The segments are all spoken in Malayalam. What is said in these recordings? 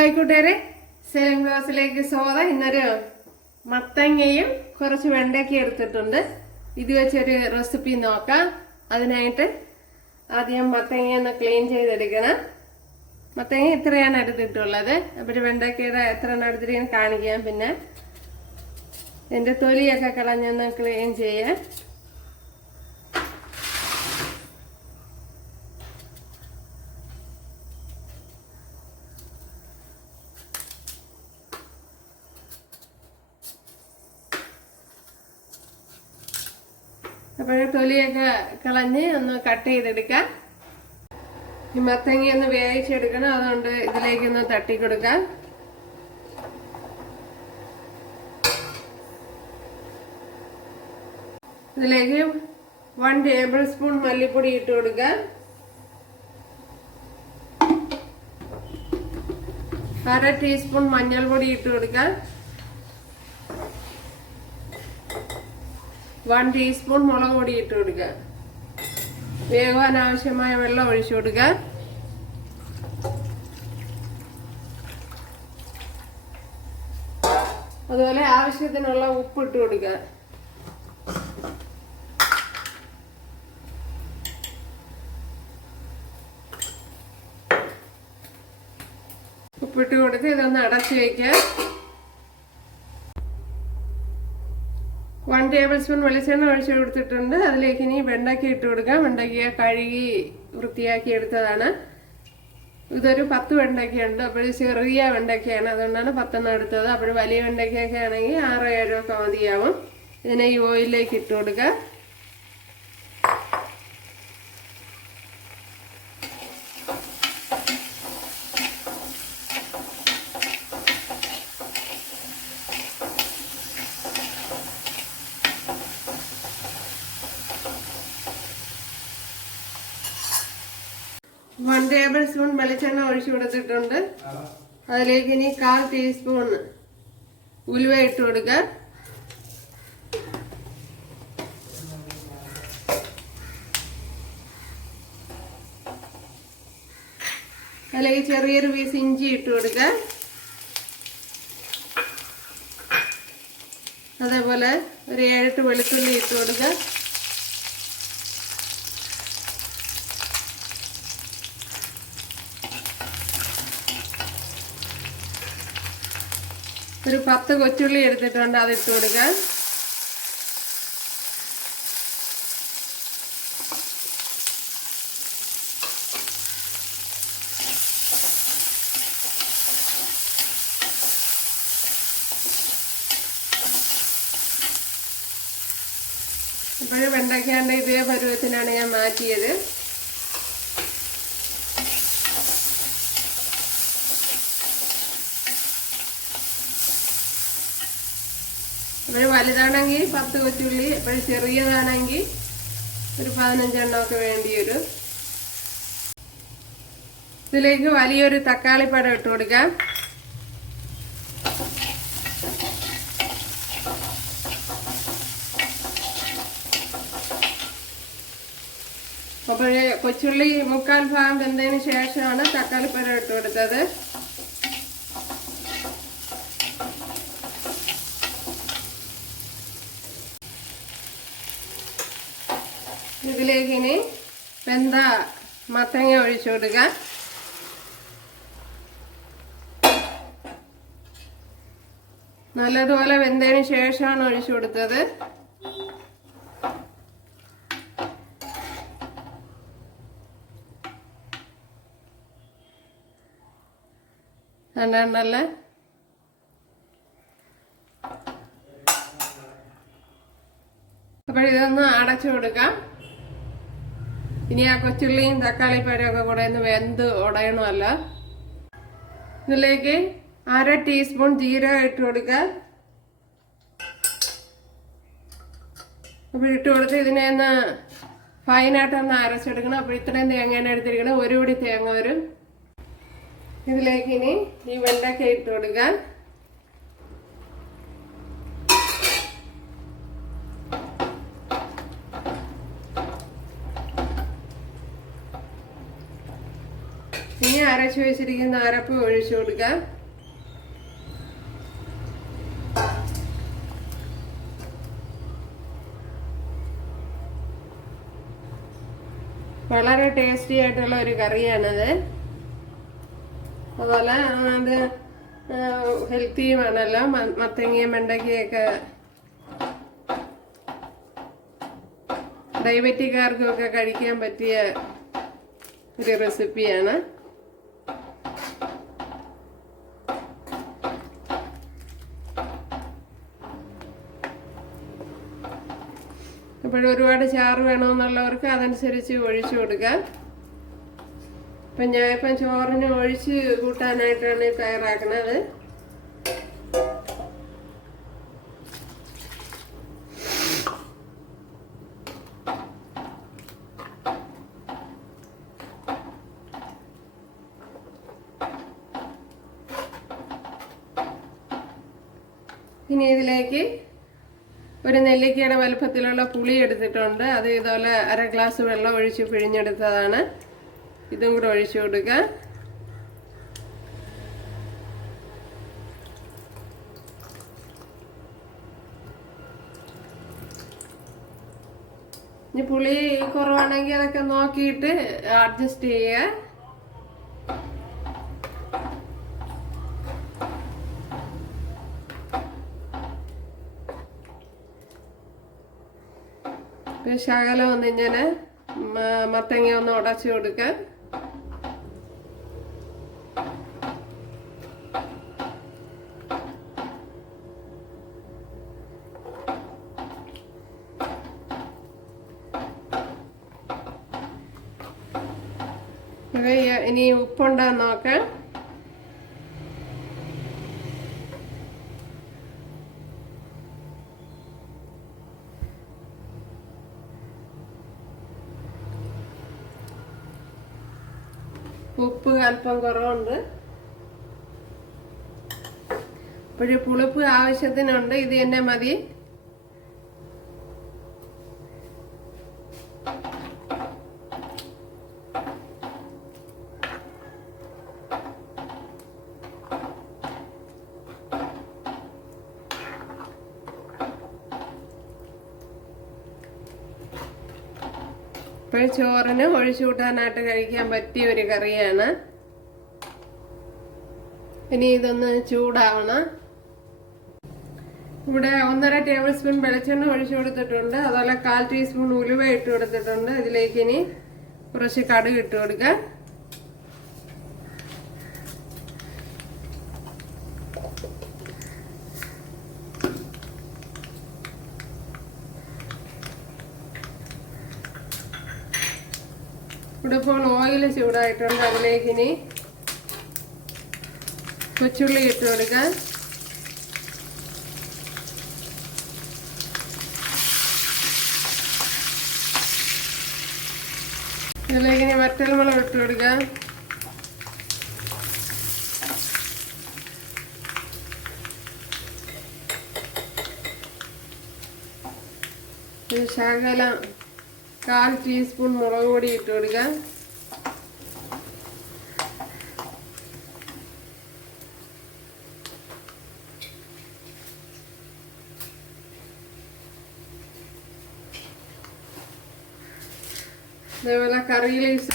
ഹായ് കൂട്ടുകാരെ, സേലം ക്ലാസ്സിലേക്ക് സ്വാഗതം. ഇന്നൊരു മത്തങ്ങയും കുറച്ച് വെണ്ടയ്ക്ക എടുത്തിട്ടുണ്ട്. ഇത് വെച്ചൊരു റെസിപ്പി നോക്കാം. അതിനായിട്ട് ആദ്യം മത്തങ്ങ ഒന്ന് ക്ലീൻ ചെയ്തെടുക്കണം. മത്തങ്ങ ഇത്രയാണ് എടുത്തിട്ടുള്ളത്. അപ്പോൾ വെണ്ടയ്ക്കയുടെ എത്ര എടുത്തിട്ട് കാണിക്കാം. പിന്നെ എൻ്റെ തൊലിയൊക്കെ കളഞ്ഞൊന്ന് ക്ലീൻ ചെയ്യാം. അപ്പോൾ തൊലിയൊക്കെ കളഞ്ഞ് ഒന്ന് കട്ട് ചെയ്തെടുക്കാം. ഈ മത്തങ്ങ ഒന്ന് വേവിച്ചെടുക്കണം. അതുകൊണ്ട് ഇതിലേക്കൊന്ന് തട്ടിക്കൊടുക്കാം. ഇതിലേക്ക് 1 ടേബിൾ സ്പൂൺ മല്ലിപ്പൊടി ഇട്ട് കൊടുക്കാം. 1/2 ടീസ്പൂൺ മഞ്ഞൾപ്പൊടി ഇട്ട് കൊടുക്കാം. 1 ടീസ്പൂൺ മുളക് പൊടി ഇട്ട് കൊടുക്കുക. വേവാൻ ആവശ്യമായ വെള്ളം ഒഴിച്ചു കൊടുക്കുക. അതുപോലെ ആവശ്യത്തിനുള്ള ഉപ്പ് ഇട്ട് കൊടുക്കുക. ഉപ്പിട്ട് കൊടുത്ത് ഇതൊന്ന് അടച്ചു വയ്ക്കുക. 1 ടേബിൾ സ്പൂൺ വെളിച്ചെണ്ണ ഒഴിച്ചു കൊടുത്തിട്ടുണ്ട്. അതിലേക്ക് ഇനി വെണ്ടയ്ക്ക ഇട്ട് കൊടുക്കാം. വെണ്ടയ്ക്ക കഴുകി വൃത്തിയാക്കി എടുത്തതാണ്. ഇതൊരു 10 വെണ്ടയ്ക്കയുണ്ട്. അപ്പോൾ ചെറിയ വെണ്ടയ്ക്കയാണ്, അതുകൊണ്ടാണ് 10 എടുത്തത്. അപ്പോൾ വലിയ വെണ്ടയ്ക്കൊക്കെ ആണെങ്കിൽ 6-7 ഒക്കെ മതിയാവും. ഇതിനെ ഈ ഓയിലിലേക്ക് ഇട്ട് കൊടുക്കുക. वन ടേബിൾ സ്പൂൺ വെളിച്ചെണ്ണ ഒഴിച്ചു കൊടുത്തിട്ടുണ്ട്. അതിലേക്ക് ഇനി 1/4 ടീസ്പൂൺ ഉലുവ ഇട്ട് കൊടുക്കുക. അതിലേക്ക് ചെറിയൊരു പീസ് ഇഞ്ചി ഇട്ട് കൊടുക്കുക. അതേപോലെ ഒരു 7-8 വെളുത്തുള്ളി ഇട്ട് കൊടുക്കുക. ഒരു 10 കൊച്ചുള്ളി എടുത്തിട്ടുണ്ട്, അതിട്ട് കൊടുക്കാൻ. ഇപ്പോഴും വെണ്ടയ്ക്കാണ്ട് ഇതേ പരുവത്തിനാണ് ഞാൻ മാറ്റിയത്. അപ്പോൾ വലുതാണെങ്കിൽ 10 കൊച്ചുള്ളി, എപ്പോഴും ചെറിയതാണെങ്കിൽ ഒരു 15 എണ്ണമൊക്കെ വേണ്ടി വരും. ഇതിലേക്ക് വലിയൊരു തക്കാളിപ്പഴം ഇട്ട് കൊടുക്കാം. അപ്പോൾ കൊച്ചുള്ളി 3/4 ഭാഗം വെന്തതിന് ശേഷമാണ് തക്കാളിപ്പഴം ഇട്ട് കൊടുത്തത്. ഇതിലേക്ക് ഇനി വെന്ത മത്തങ്ങ ഒഴിച്ചു കൊടുക്കുക. നല്ലതുപോലെ വെന്തതിന് ശേഷമാണ് ഒഴിച്ചു കൊടുത്തത്. കണ്ടല്ലേ, അപ്പോൾ ഇതൊന്ന് അടച്ചു കൊടുക്കാം. ഇനി ആ കൊച്ചുള്ളിയും തക്കാളിപ്പഴമൊക്കെ കൂടെ ഒന്ന് വെന്ത് ഉടയണമല്ല. ഇതിലേക്ക് 1/2 ടീസ്പൂൺ ജീരകം ഇട്ട് കൊടുക്കുക. അപ്പോൾ ഇട്ട് കൊടുത്ത് ഇതിനെ ഒന്ന് ഫൈനായിട്ടൊന്ന് അരച്ചെടുക്കണം. അപ്പോൾ ഇത്രയും തേങ്ങയാണ് എടുത്തിരിക്കണം. 1 പിടി തേങ്ങ വരും. ഇതിലേക്ക് ഇനി ഈ വെണ്ടയ്ക്ക ഇട്ട് കൊടുക്കുക. ഇനി അരച്ചു വെച്ചിരിക്കുന്ന അരപ്പ് ഒഴിച്ചു കൊടുക്കാം. വളരെ ടേസ്റ്റി ആയിട്ടുള്ള ഒരു കറിയാണത്. അതുപോലെ അത് ഹെൽത്തിയുമാണല്ലോ. മത്തങ്ങയും വെണ്ടയ്ക്കയൊക്കെ ഡയബറ്റിക്കാർക്കൊക്കെ കഴിക്കാൻ പറ്റിയ ഒരു റെസിപ്പിയാണ്. അപ്പോൾ ഒരുപാട് ചാറ് വേണമെന്നുള്ളവർക്ക് അതനുസരിച്ച് ഒഴിച്ചു കൊടുക്കാം. അപ്പം ഞാനിപ്പം ചോറിന് ഒഴിച്ച് കൂട്ടാനായിട്ടാണ് തയ്യാറാക്കുന്നത്. ഇനി ഇതിലേക്ക് ഒരു നെല്ലിക്കയുടെ വലുപ്പത്തിലുള്ള പുളി എടുത്തിട്ടുണ്ട്. അത് ഇതുപോലെ 1/2 ഗ്ലാസ് വെള്ളം ഒഴിച്ച് പിഴിഞ്ഞെടുത്തതാണ്. ഇതും കൂടെ ഒഴിച്ചു കൊടുക്കുക. ഇനി പുളി കുറവാണെങ്കിൽ അതൊക്കെ നോക്കിയിട്ട് അഡ്ജസ്റ്റ് ചെയ്യുക. ശകലം ഒന്ന് ഇങ്ങനെ മത്തങ്ങ ഒന്ന് ഉടച്ചു കൊടുക്കാം. ഇനി ഉപ്പുണ്ടാന്ന് നോക്കാം. ഉപ്പ് അല്പം കുറവുണ്ട്. അപ്പോഴ് പുളിപ്പ് ആവശ്യത്തിനുണ്ട്. ഇത് തന്നെ മതി. ഇപ്പോൾ ചോറിന് ഒഴിച്ചു കൂട്ടാനായിട്ട് കഴിക്കാൻ പറ്റിയ ഒരു കറിയാണ്. ഇനി ഇതൊന്ന് ചൂടാവണം. ഇവിടെ 1.5 ടേബിൾ സ്പൂൺ വെളിച്ചെണ്ണ ഒഴിച്ചു കൊടുത്തിട്ടുണ്ട്. അതുപോലെ 1/4 ടീസ്പൂൺ ഉലുവ ഇട്ട് കൊടുത്തിട്ടുണ്ട്. ഇതിലേക്ക് ഇനി കുറച്ച് കടുക് ഇട്ട് കൊടുക്കാം. ഇവിടെ ഇപ്പോൾ ഓയിൽ ചൂടായിട്ടുണ്ട്. അതിലേക്ക് ഇനി കൊച്ചുള്ളി ഇട്ട് കൊടുക്കാം. ഇതിലേക്ക് ഇനി വറ്റൽമുളക് ഇട്ട് കൊടുക്കാം. ശകലം 1/4 ടീസ്പൂൺ മുളക് പൊടി ഇട്ട് കൊടുക്കാം. അതേപോലെ കറി ലീവ്സ്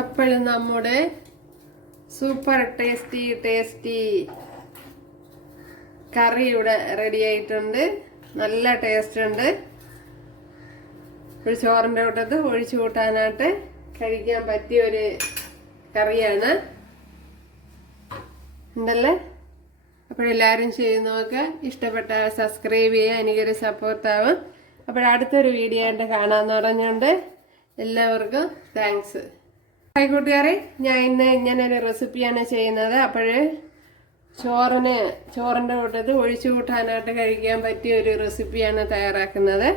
അപ്പോഴും നമ്മുടെ സൂപ്പർ ടേസ്റ്റി കറി ഇവിടെ റെഡി ആയിട്ടുണ്ട്. നല്ല ടേസ്റ്റ് ഉണ്ട്. ഒരു ചോറിൻ്റെ കൂട്ടത്ത് ഒഴിച്ചു കൂട്ടാനായിട്ട് കഴിക്കാൻ പറ്റിയ ഒരു കറിയാണ് ഉണ്ടല്ലേ. അപ്പോഴെല്ലാവരും ചെയ്ത് നോക്കുക. ഇഷ്ടപ്പെട്ട സബ്സ്ക്രൈബ് ചെയ്യുക. എനിക്കൊരു സപ്പോർട്ടാവും. അപ്പോഴടുത്തൊരു വീഡിയോ ആയിട്ട് കാണാമെന്ന് പറഞ്ഞുകൊണ്ട് എല്ലാവർക്കും താങ്ക്സ്. ഹായ് കൂട്ടുകാരെ, ഞാൻ ഇന്ന് ഇങ്ങനൊരു റെസിപ്പിയാണ് ചെയ്യുന്നത്. ചോറിൻ്റെ കൂട്ടത്ത് ഒഴിച്ചു കൂട്ടാനായിട്ട് കഴിക്കാൻ പറ്റിയ ഒരു റെസിപ്പിയാണ് തയ്യാറാക്കുന്നത്.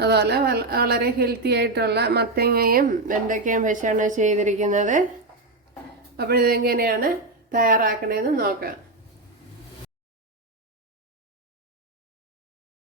അതുപോലെ വളരെ ഹെൽത്തി ആയിട്ടുള്ള മത്തങ്ങയും വെണ്ടയ്ക്കയും വെച്ചാണ് ചെയ്തിരിക്കുന്നത്. അപ്പോൾ ഇതെങ്ങനെയാണ് തയ്യാറാക്കണേന്ന് നോക്കാം.